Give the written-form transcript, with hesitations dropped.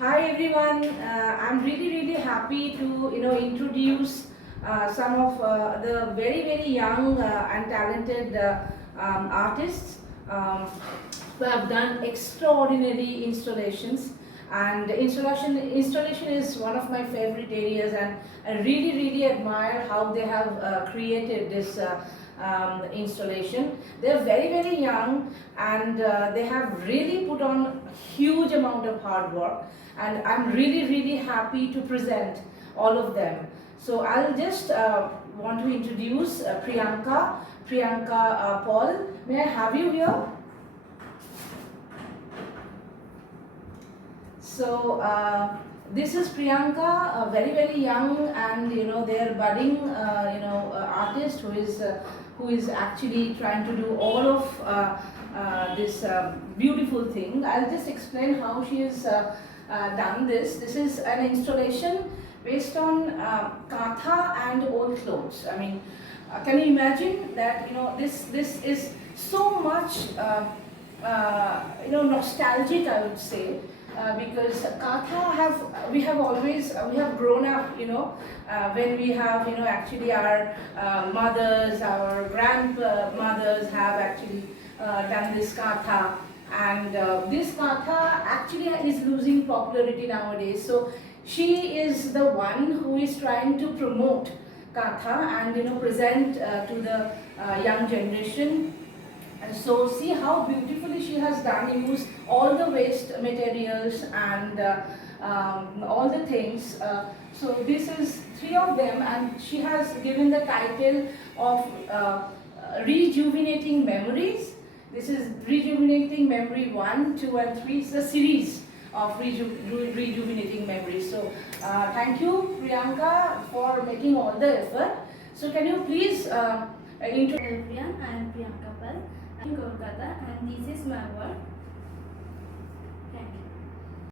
Hi everyone. I'm really happy to introduce some of the very young and talented artists who have done extraordinary installations. And installation is one of my favorite areas, and I really admire how they have created this installation. They're very young, and they have really put on huge amount of hard work, and I'm really happy to present all of them. So I'll just want to introduce Priyanka Paul. May I have you here? So this is Priyanka, very young, and they're budding artist who is actually trying to do all of this beautiful thing. I'll just explain how she has done this. This is an installation based on katha and old clothes. I mean, can you imagine that? This is so much nostalgic, I would say. Because katha we have always we have grown up, when we have actually our mothers, our grandmothers have actually done this katha, and this katha actually is losing popularity nowadays. So she is the one who is trying to promote katha and present to the young generation. And so see how beautifully she has done, use all the waste materials and all the things. So this is three of them, and she has given the title of Rejuvenating Memories. This is Rejuvenating Memory 1, 2 and 3. It's a series of rejuvenating memories. So thank you Priyanka for making all the effort. So can you please introduce? Hello everyone, I am Priyanka Paul. I am in Kolkata and this is my work. Thank you.